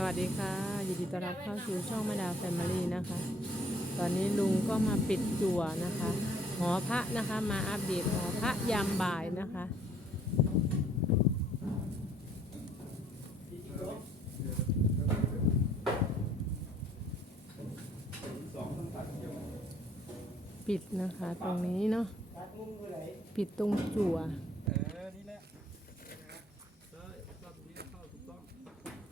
สวัสดีค่ะยินดีต้อนรับเข้าสู่ช่องมาดาแฟมิลี่นะคะ ตอนนี้ลุงก็มาปิดจั่วนะคะ หอพระนะคะ มาอัปเดตหอพระยามบ่ายนะคะ ปิดนะคะ ตรงนี้เนาะปิดตรงจั่ว เออ นี่แหละใช่เข้าตรงนี้เข้าถูกต้อง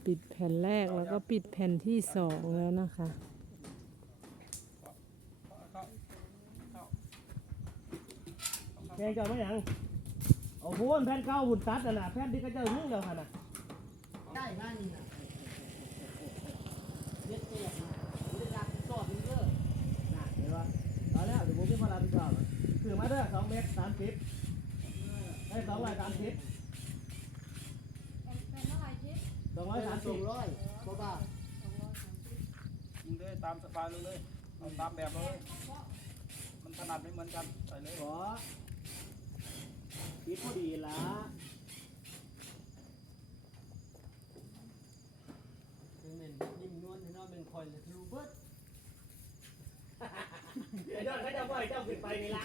ปิดแผ่นแรกแล้วก็ปิดแผ่นที่สองแล้วนะคะแกงเจ้าไม่ยังเอาโหนแผ่นเก่าหุ่นตัดน่ะนะแผ่นที่ก็จ้านึ่งแล้วค่ะน่ะได้นั่นนี่นะเย็ดเตียกนะเวลาสอดมันเยอะน่ะเห็นปะเอาแล้วเดี๋ยวผมจะมารับผิดชอบถือมาเด้อสองเมตรสามสิบได้สองร้อยสามสิบ สองร้อยสามสิบร้อยเพราะว่ายิงเลยตามสบายเลยเลยเอาตามแบบเราเลยมันถนัดไม่เหมือนกันใส่เลยขอปิดพอดีละเป็นเหม็นยิ่งนวลให้น้อยเป็นคอยเลยรูเบิร์ตเดี๋ยวเจ้าเขาจะปล่อยเจ้าขึ้นไปนี่ละ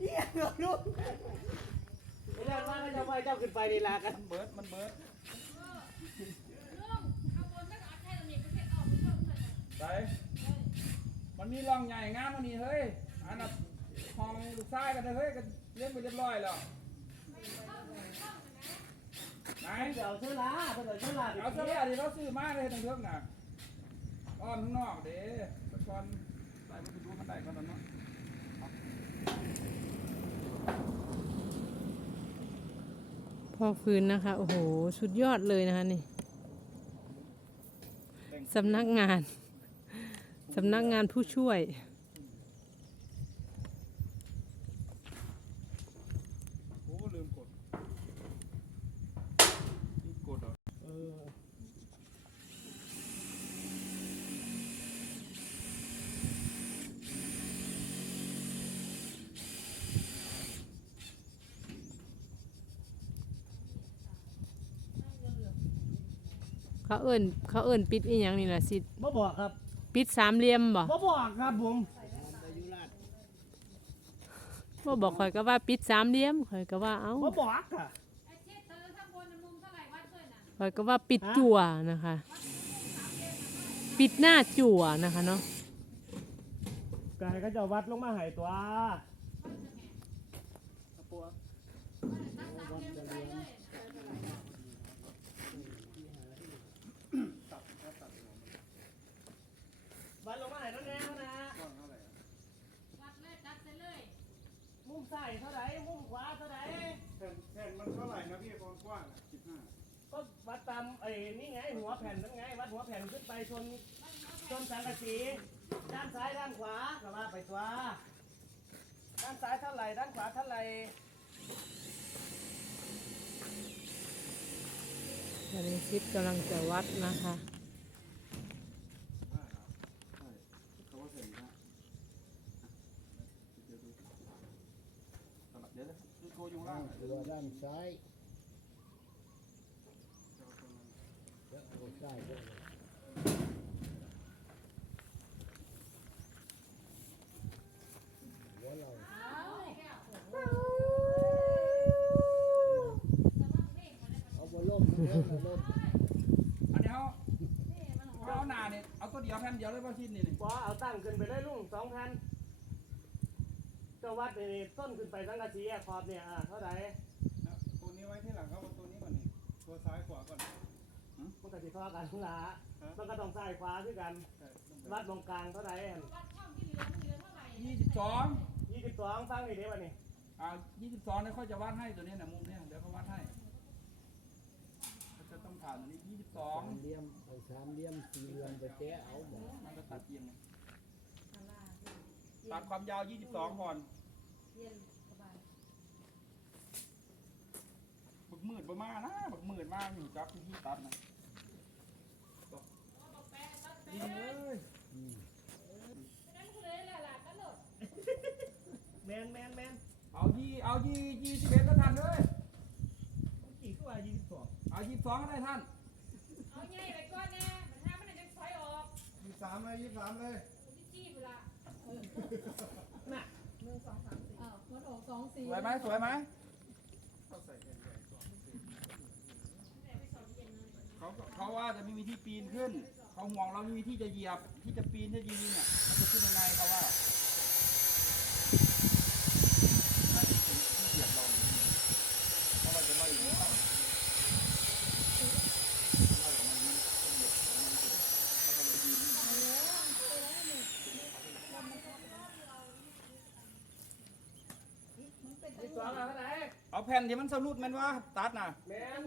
เยี่ยมลูก เดี๋ยวว่าเขาจะปล่เจ้าขึ้นไปนี่ละกันเบิร์ดมันเบิร์ดใส่มันมีร่องใหญ่งามมันนี่เฮ้ยอันนั้นห้องลูกชายกันเฮ้ยกันเลี้ยงไปเรียบร้อยแล้วไหนเดี๋ยวเชื้อราเดี๋ยวเชื้อราเอาเสื้อผ้าที่เราซื้อมาเลยทั้งเรื่องน่ะอ้อมข้างนอกเด้ตะกอนใส่มันไปดูข้างในก่อนนะเนาะ พ่อฟื้นนะคะ โอ้โห สุดยอดเลยนะคะนี่สำนักงานสำนักงานผู้ช่วย โอ้ลืมกดลืมกดเหรอ เออ เขาเอิ้นเขาเอิ้นปิดอีหยังนี่ล่ะสิบ่บอกครับปิดสามเหลี่ยมบ่บ่บอกครับผมบ่บอกข่อยก็ว่าปิดสามเหลี่ยมข่อยก็ว่าเอ้าบ่บอกอะข่อยก็ว่าปิดจั่วนะคะ ปิดหน้าจั่วนะคะเนาะกายก็จะวัดลงมาใหายตัว ววัดลงมาใหายแล้วแน่นะมุมซ้ายเท่าไหร่มุมขวาเท่าไหร่แผ่นแผ่นมันเท่าไหร่นะพี่ความกว้างสิบห้าก็วัดตามไอ้นี่ไงหัวแผ่นนั่นไง วัดหัวแผ่นขึ้นไปชนชนสังกะสีด้านซ้ายด้านขวาก็ว่าไปตัวด้านซ้ายเท่าไหร่ด้านขวาเท่าไหร่ตอนนี้ชิดกำลังจะวัดนะคะ เขาว่าเห็นนะเดี๋ยวดูเดี๋ยวนะคือโก อยู่ล่างตัวด้านซ้ายแล้วเอาซ้ายด้วยหัวเราเอาบอลล่มมาเด้อบอลล่มอันนี้เขาเขาเอาหนาเนี่ยเอาตัวเดียวแผ่นเดียวเลยว่าชิ้นนี่นี่ขวาเอาตั้งขึ้นไปได้ลุงสองแผ่น เจ้าวัดนี่ต้นขึ้นไปสังกะสีอะขอบเนี่ยอ่าเท่าไหร่ตัวนี้ไว้ที่หลังเขาเอาตัวนี้ก่อนนี่ตัวซ้ายขวาก่อนมันก็สิเทอกันละมันก็ต้องซ้ายขวาคือกันวัดตรงกลางเท่าไหร่ยี่สิบสองยี่สิบสองฟังนี่เดี๋ยววันนี้อ่ายี่สิบสองเนี่ยเขาจะวาดให้ตัวนี้นะมุมเนี้ยเดี๋ยวเขาวาดให้เขาจะต้องผ่านอันนี้ยี่สิบสองสามเหลี่ยมเอาสามเหลี่ยมสี่เหลี่ยมไปแตะเอาบ่มันจะตัดเอียงไง ตัดความยาวยี่สิบสองก่อนบักมืดประมาณนะบักมืดมากอยู่จับที่ตัดนะยิงเลยแมนแมนแมนเอายี่เอายี่ยี่สิบเอ็ดแล้วทันเลยกี่ก็ว่ายี่สิบสองเอายี่สิบสองก็ได้ท่าน เอาใหญ่ไปก่อนแน่มันห้ามมันจะถอยออกยี่สามเลยยี่สามเลยที่จี้เวลา น่ะหนึ่งสองสามสี่อ้าวมันออกสองสี่สวยไหมสวยไหมเขาเขาว่าจะไม่มีที่ปีนขึ้น เขาห่วงเราไม่มีที่จะเหยียบที่จะปีนจะยืนเนี่ยมันจะขึ้นยังไงเขาว่าน่าจะถึงที่เหยียบเราเนี่ยเพราะเราจะไล่อย่างนี้ไล่ออกมาอย่างนี้เหยียบออกมาอย่างนี้แล้วก็มายืนนี่ ยี่สองเอาเท่าไหร่ เอาแผ่ นที่มันสรุดแมันว่าตัดน่ะแม่น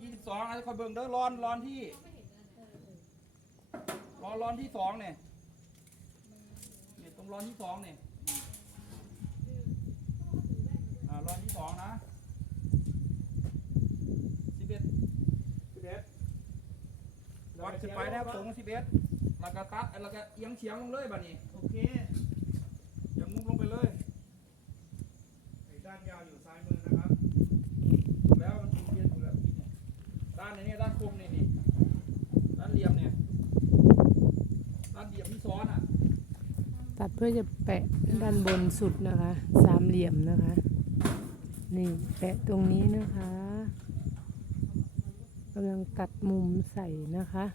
ยี่สิบสองอะไรคอยเบิ่งเด้อร้อนร้อนที่ร้อนร้อนที่สองเนี่ยเนี่ยตรงร้อนที่สองเนี่ยอ่าร้อนที่สองนะสิบเอ็ดสิบเอ็ดวัดขึ้นไปนะครับตรงสิบเอ็ดแล้วก็ตัดแล้วก็เอียงเฉียงลงเลยบัดนี้โอเคเอียงมุมลงไปเลย ไอ้ด้านยาวอยู่ซ้ายมือนะครับ แล้วมันเอียงอยู่แล้วพี่เนี่ยด้านนี้เนี่ยด้านคมนี่นี่ด้านเหลี่ยมเนี่ยด้านเหลี่ยมที่ซ้อนอะ ตัดเพื่อจะแปะด้านบนสุดนะคะ สามเหลี่ยมนะคะ นี่แปะตรงนี้นะคะกำลังตัดมุมใส่นะคะ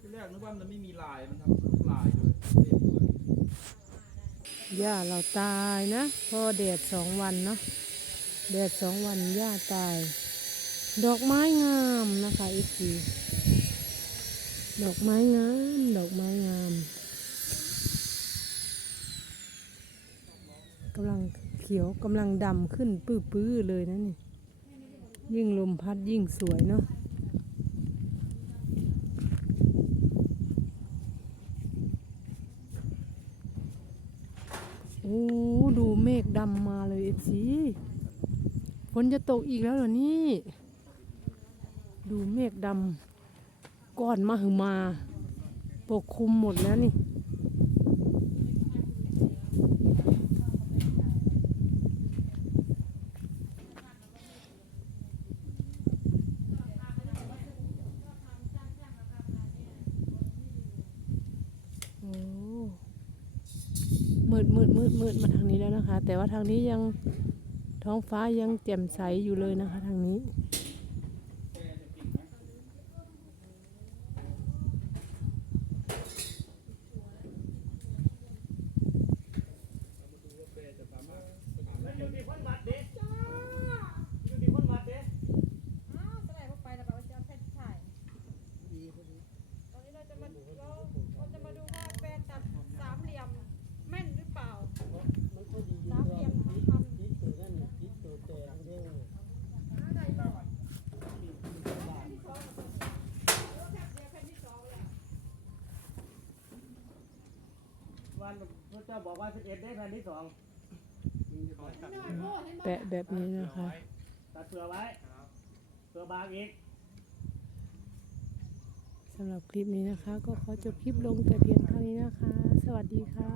ที่แรกนึกว่ามันไม่มีลายมันทำลูกลายด้วยเล่นด้วยย่าเราตายนะเพอแดดสองวันเนาะแดดสองวันย่าตาย ดอกไม้งามนะคะอีกทีดอกไม้งาม ดอกไม้งามกำลังเขียวกำลังดำขึ้นปื้อๆเลยนะนี่ ยิ่งลมพัดยิ่งสวยเนาะโอ้ดูเมฆดำมาเลยเอฟซีฝนจะตกอีกแล้วเหรอนี่ ดูเมฆดำก้อนมาหึมา ปกคลุมหมดแล้วนี่ โอ้มืดมืดมืดมืดมาทางนี้แล้วนะคะ แต่ว่าทางนี้ยังท้องฟ้ายังแจ่มใสอยู่เลยนะคะ ทางนี้ แล้วอยู่ที่คนวัดเด้อยู่ที่คนวัดเด้ อ้าวแสดงว่าไปแล้วแบบว่าจะเอาแผ่นถ่ายตอนนี้เราจะมาเราเราจะมาดูว่าแปรตัดสามเหลี่ยมแม่นหรือเปล่า มันก็ดี สามเหลี่ยมทำ คิดตัวนั่นคิดตัวแต่เรื่อง วันพระเจ้าบอกว่าสิบเอ็ดได้แผ่นที่สองแปะแบบนี้นะคะ ตัดเสือไว้เสือบางอีกสำหรับคลิปนี้นะคะ ก็ขอจบคลิปลงแต่เพียงเท่านี้นะคะ สวัสดีค่ะ